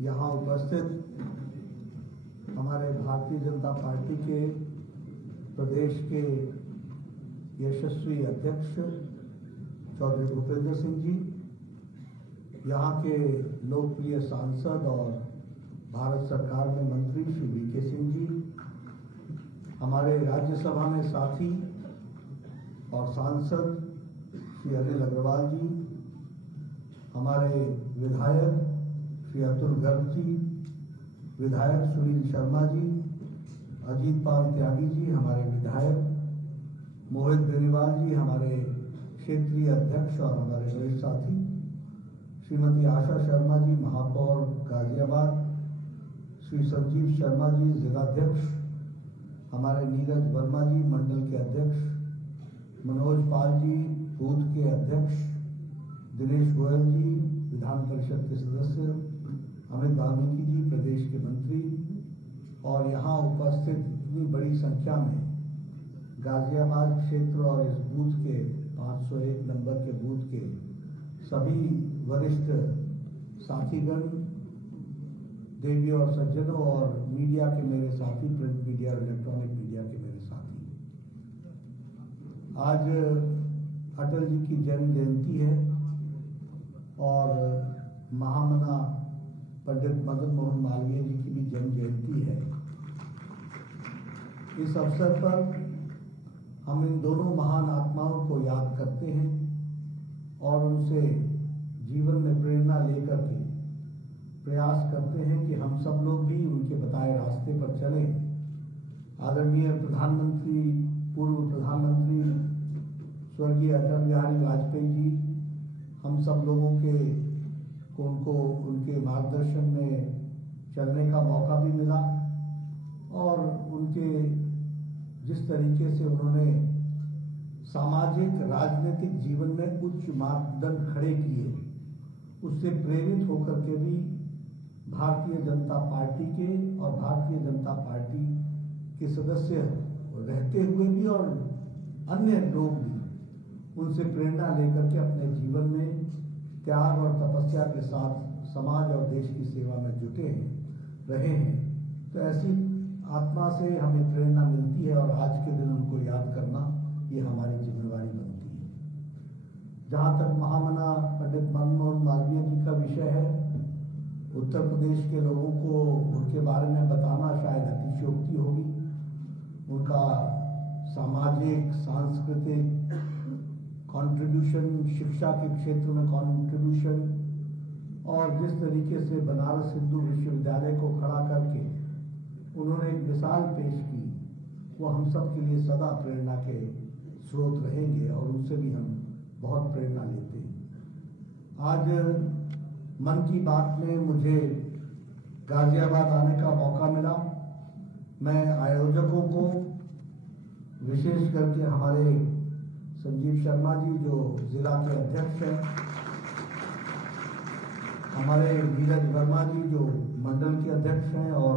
यहाँ उपस्थित हमारे भारतीय जनता पार्टी के प्रदेश के यशस्वी अध्यक्ष चौधरी भूपेंद्र सिंह जी, यहाँ के लोकप्रिय सांसद और भारत सरकार में मंत्री श्री वीके सिंह जी, हमारे राज्यसभा में साथी और सांसद श्री अनिल अग्रवाल जी, हमारे विधायक श्री अतुल गर्ग जी, विधायक सुनील शर्मा जी, अजीत पाल त्यागी जी हमारे विधायक, मोहित बेनीवाल जी हमारे क्षेत्रीय अध्यक्ष और हमारे वरिष्ठ साथी, श्रीमती आशा शर्मा जी महापौर गाजियाबाद, श्री संजीव शर्मा जी जिलाध्यक्ष, हमारे नीरज वर्मा जी मंडल के अध्यक्ष, मनोज पाल जी बूथ के अध्यक्ष, दिनेश गोयल जी विधान परिषद के सदस्य, अमित वाल्मीकि जी प्रदेश के मंत्री और यहाँ उपस्थित इतनी बड़ी संख्या में गाजियाबाद क्षेत्र और इस बूथ के 501 नंबर के बूथ के सभी वरिष्ठ साथीगण, देवी और सज्जनों और मीडिया के मेरे साथी, प्रिंट मीडिया और इलेक्ट्रॉनिक मीडिया के मेरे साथी, आज अटल जी की जन्म जयंती है और महामना पंडित मदन मोहन मालवीय जी की भी जन्म जयंती है। इस अवसर पर हम इन दोनों महान आत्माओं को याद करते हैं और उनसे जीवन में प्रेरणा लेकर के प्रयास करते हैं कि हम सब लोग भी उनके बताए रास्ते पर चलें। आदरणीय प्रधानमंत्री, पूर्व प्रधानमंत्री स्वर्गीय अटल बिहारी वाजपेयी जी, हम सब लोगों को उनको उनके मार्गदर्शन में चलने का मौका भी मिला और उनके जिस तरीके से उन्होंने सामाजिक राजनीतिक जीवन में उच्च मापदंड खड़े किए, उससे प्रेरित होकर के भी भारतीय जनता पार्टी के और भारतीय जनता पार्टी के सदस्य रहते हुए भी और अन्य लोग भी उनसे प्रेरणा लेकर के अपने जीवन में त्याग और तपस्या के साथ समाज और देश की सेवा में जुटे रहे हैं। तो ऐसी आत्मा से हमें प्रेरणा मिलती है और आज के दिन उनको याद करना ये हमारी जिम्मेवारी बनती है। जहाँ तक महामना पंडित मदन मोहन मालवीय जी का विषय है, उत्तर प्रदेश के लोगों को उनके बारे में बताना शायद अतिशयोक्ति होगी। उनका सामाजिक सांस्कृतिक कंट्रीब्यूशन, शिक्षा के क्षेत्र में कंट्रीब्यूशन और जिस तरीके से बनारस हिंदू विश्वविद्यालय को खड़ा करके उन्होंने एक मिसाल पेश की, वो हम सब के लिए सदा प्रेरणा के स्रोत रहेंगे और उनसे भी हम बहुत प्रेरणा लेते हैं। आज मन की बात में मुझे गाजियाबाद आने का मौका मिला। मैं आयोजकों को, विशेष करके हमारे संजीव शर्मा जी जो जिला के अध्यक्ष हैं, हमारे नीरज वर्मा जी जो मंडल के अध्यक्ष हैं और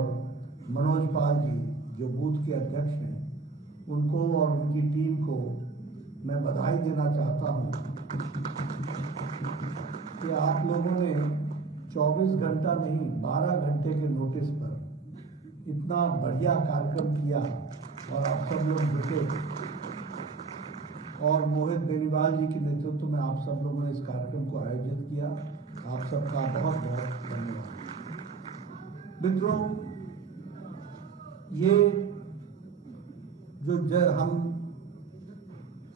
मनोज पाल जी जो बूथ के अध्यक्ष हैं, उनको और उनकी टीम को मैं बधाई देना चाहता हूं कि आप लोगों ने 24 घंटा नहीं 12 घंटे के नोटिस पर इतना बढ़िया कार्यक्रम किया और आप सब लोग जुटे और मोहित बेनीवाल जी के नेतृत्व में आप सब लोगों ने इस कार्यक्रम को आयोजित किया। आप सबका बहुत बहुत धन्यवाद। मित्रों, ये जो हम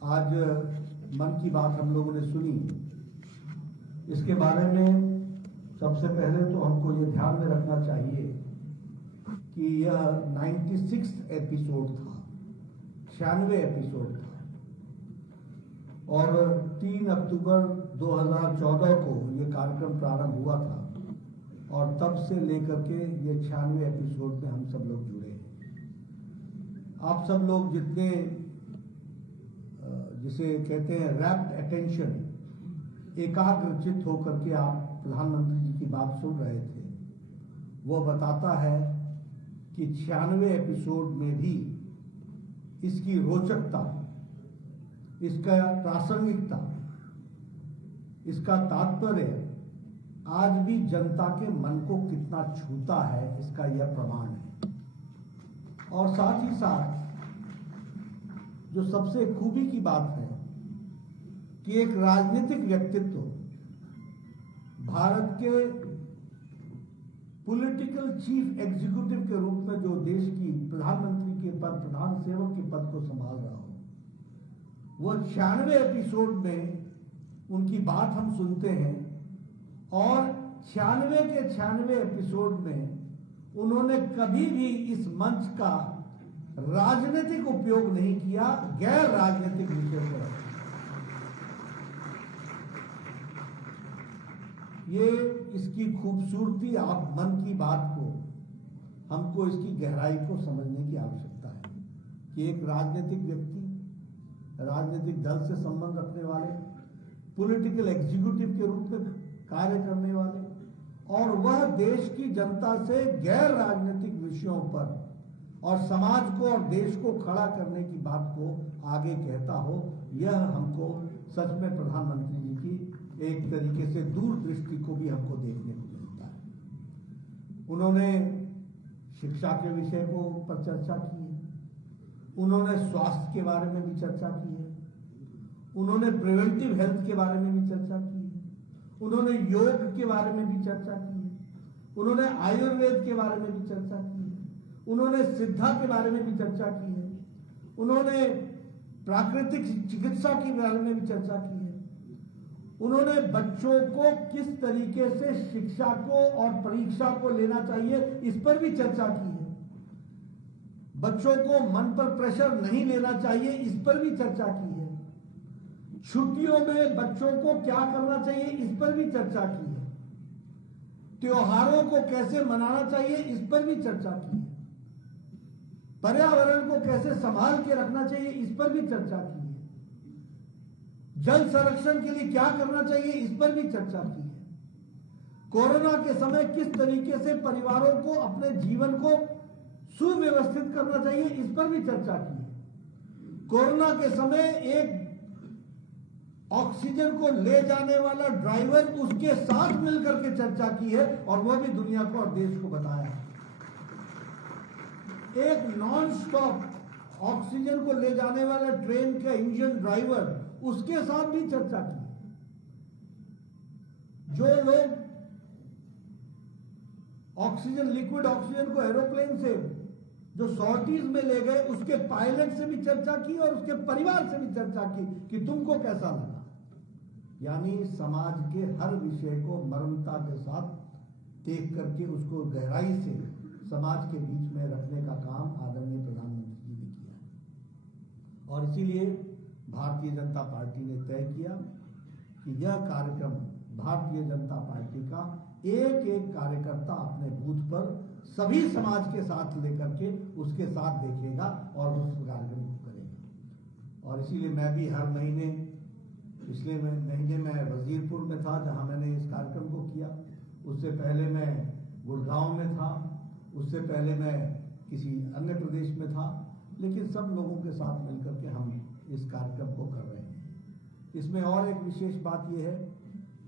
आज मन की बात हम लोगों ने सुनी, इसके बारे में सबसे पहले तो हमको ये ध्यान में रखना चाहिए कि यह 96वां एपिसोड था, 96वां एपिसोड था और 3 अक्टूबर 2014 को ये कार्यक्रम प्रारंभ हुआ था और तब से लेकर के ये 96वें एपिसोड में हम सब लोग जुड़े हैं। आप सब लोग जितने जिसे कहते हैं रैप्ट अटेंशन, एकाग्रचित्त होकर के आप प्रधानमंत्री जी की बात सुन रहे थे, वो बताता है कि 96वें एपिसोड में भी इसकी रोचकता, इसका प्रासंगिकता, इसका तात्पर्य आज भी जनता के मन को कितना छूता है, इसका यह प्रमाण है। और साथ ही साथ जो सबसे खूबी की बात है कि एक राजनीतिक व्यक्तित्व भारत के पॉलिटिकल चीफ एग्जीक्यूटिव के रूप में जो देश की प्रधानमंत्री के पद, प्रधान सेवक के पद को संभाल रहा हो, वो 96 एपिसोड में उनकी बात हम सुनते हैं और 96 के 96 एपिसोड में उन्होंने कभी भी इस मंच का राजनीतिक उपयोग नहीं किया, गैर राजनीतिक विषय पर। ये इसकी खूबसूरती, आप मन की बात को, हमको इसकी गहराई को समझने की आवश्यकता है कि एक राजनीतिक व्यक्ति, राजनीतिक दल से संबंध रखने वाले, पॉलिटिकल एग्जीक्यूटिव के रूप में कार्य करने वाले, और वह देश की जनता से गैर राजनीतिक विषयों पर और समाज को और देश को खड़ा करने की बात को आगे कहता हो, यह हमको सच में प्रधानमंत्री जी की एक तरीके से दूरदृष्टि को भी हमको देखने को मिलता है। उन्होंने शिक्षा के विषय को पर चर्चा की है, उन्होंने स्वास्थ्य के बारे में भी चर्चा की है, उन्होंने प्रिवेंटिव हेल्थ के बारे में भी चर्चा की है, उन्होंने योग के बारे में भी चर्चा की है, उन्होंने आयुर्वेद के बारे में भी चर्चा की है, उन्होंने सिद्धा के बारे में भी चर्चा की है, उन्होंने प्राकृतिक चिकित्सा के बारे में भी चर्चा की है, उन्होंने बच्चों को किस तरीके से शिक्षा को और परीक्षा को लेना चाहिए इस पर भी चर्चा की है, बच्चों को मन पर प्रेशर नहीं लेना चाहिए इस पर भी चर्चा की है, छुट्टियों में बच्चों को क्या करना चाहिए इस पर भी चर्चा की है, त्योहारों को कैसे मनाना चाहिए इस पर भी चर्चा की है, पर्यावरण को कैसे संभाल के रखना चाहिए इस पर भी चर्चा की है, जल संरक्षण के लिए क्या करना चाहिए इस पर भी चर्चा की है, कोरोना के समय किस तरीके से परिवारों को अपने जीवन को सुव्यवस्थित करना चाहिए इस पर भी चर्चा की है, कोरोना के समय एक ऑक्सीजन को ले जाने वाला ड्राइवर उसके साथ मिलकर के चर्चा की है और वह भी दुनिया को और देश को बताया है। एक नॉन स्टॉप ऑक्सीजन को ले जाने वाला ट्रेन का इंजन ड्राइवर, उसके साथ भी चर्चा की। जो लोग ऑक्सीजन, लिक्विड ऑक्सीजन को एरोप्लेन से जो सॉर्टीज में ले गए, उसके पायलट से भी चर्चा की और उसके परिवार से भी चर्चा की कि तुमको कैसा लगा। यानी समाज के हर विषय को मर्मता के साथ देख करके उसको गहराई से समाज के बीच में रखने का काम आदरणीय प्रधानमंत्री जी ने किया है। और इसीलिए भारतीय जनता पार्टी ने तय किया कि यह कार्यक्रम भारतीय जनता पार्टी का एक एक कार्यकर्ता अपने बूथ पर सभी समाज के साथ लेकर के उसके साथ देखेगा और उस कार्यक्रम को करेगा। और इसीलिए मैं भी हर महीने, पिछले महीने मैं वजीरपुर में था जहां मैंने इस कार्यक्रम को किया, उससे पहले मैं गुड़गांव में था, उससे पहले मैं किसी अन्य प्रदेश में था, लेकिन सब लोगों के साथ मिलकर के हम इस कार्यक्रम को कर रहे हैं। इसमें और एक विशेष बात यह है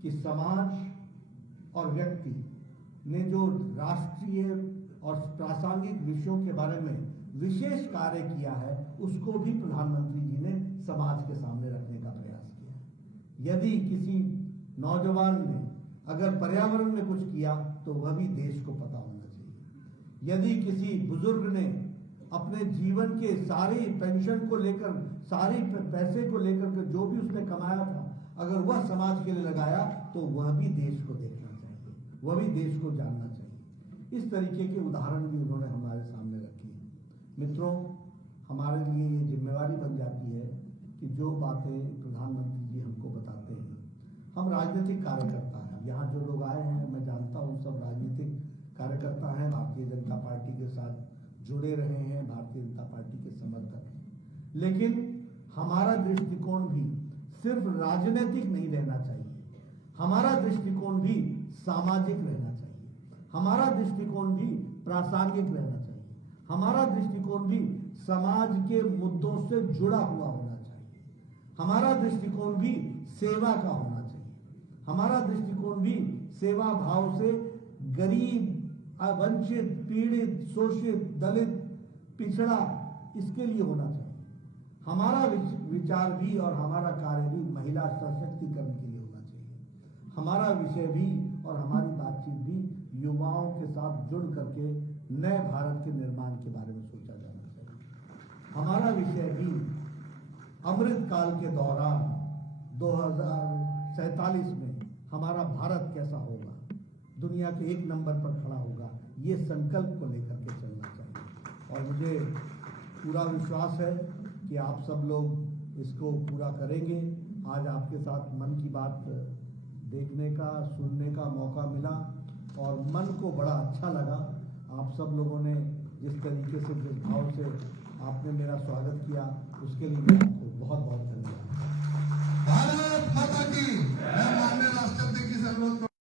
कि समाज और व्यक्ति ने जो राष्ट्रीय और प्रासंगिक विषयों के बारे में विशेष कार्य किया है, उसको भी प्रधानमंत्री जी ने समाज के सामने रखने का प्रयास किया है। यदि किसी नौजवान ने अगर पर्यावरण में कुछ किया तो वह भी देश को पता होना चाहिए। यदि किसी बुजुर्ग ने अपने जीवन के सारी पेंशन को लेकर, सारी पैसे को लेकर के जो भी उसने कमाया था, अगर वह समाज के लिए लगाया तो वह भी देश को देखना चाहिए, वह भी देश को जानना चाहिए। इस तरीके के उदाहरण भी उन्होंने हमारे सामने रखी है। मित्रों, हमारे लिए ये जिम्मेवारी बन जाती है कि जो बातें प्रधानमंत्री जी हमको बताते हैं, हम राजनीतिक कार्यकर्ता हैं, यहाँ जो लोग आए हैं मैं जानता हूँ सब राजनीतिक कार्यकर्ता हैं, भारतीय जनता पार्टी के साथ जुड़े रहे हैं, भारतीय जनता पार्टी के समर्थक हैं, लेकिन हमारा दृष्टिकोण भी सिर्फ राजनीतिक नहीं रहना चाहिए, हमारा दृष्टिकोण भी सामाजिक रहना चाहिए, हमारा दृष्टिकोण भी प्रासंगिक रहना चाहिए, हमारा दृष्टिकोण भी समाज के मुद्दों से जुड़ा हुआ होना चाहिए, हमारा दृष्टिकोण भी सेवा का होना चाहिए, हमारा दृष्टिकोण भी सेवा भाव से गरीब, वंचित, पीड़ित, शोषित, दलित, पिछड़ा, इसके लिए होना चाहिए। हमारा विचार भी और हमारा कार्य भी महिला सशक्तिकरण के लिए होना चाहिए। हमारा विषय भी और हमारी बातचीत भी युवाओं के साथ जुड़ करके नए भारत के निर्माण के बारे में सोचा जाना चाहिए। हमारा विषय भी अमृत काल के दौरान 2047 में हमारा भारत कैसा होगा, दुनिया के 1 नंबर पर खड़ा होगा, ये संकल्प को लेकर के चलना चाहिए। और मुझे पूरा विश्वास है कि आप सब लोग इसको पूरा करेंगे। आज आपके साथ मन की बात देखने का, सुनने का मौका मिला और मन को बड़ा अच्छा लगा। आप सब लोगों ने जिस तरीके से, जिस भाव से आपने मेरा स्वागत किया, उसके लिए मैं आपको बहुत बहुत धन्यवाद। भारत माता की। मैं माननीय राष्ट्रपति की सर्वोच्च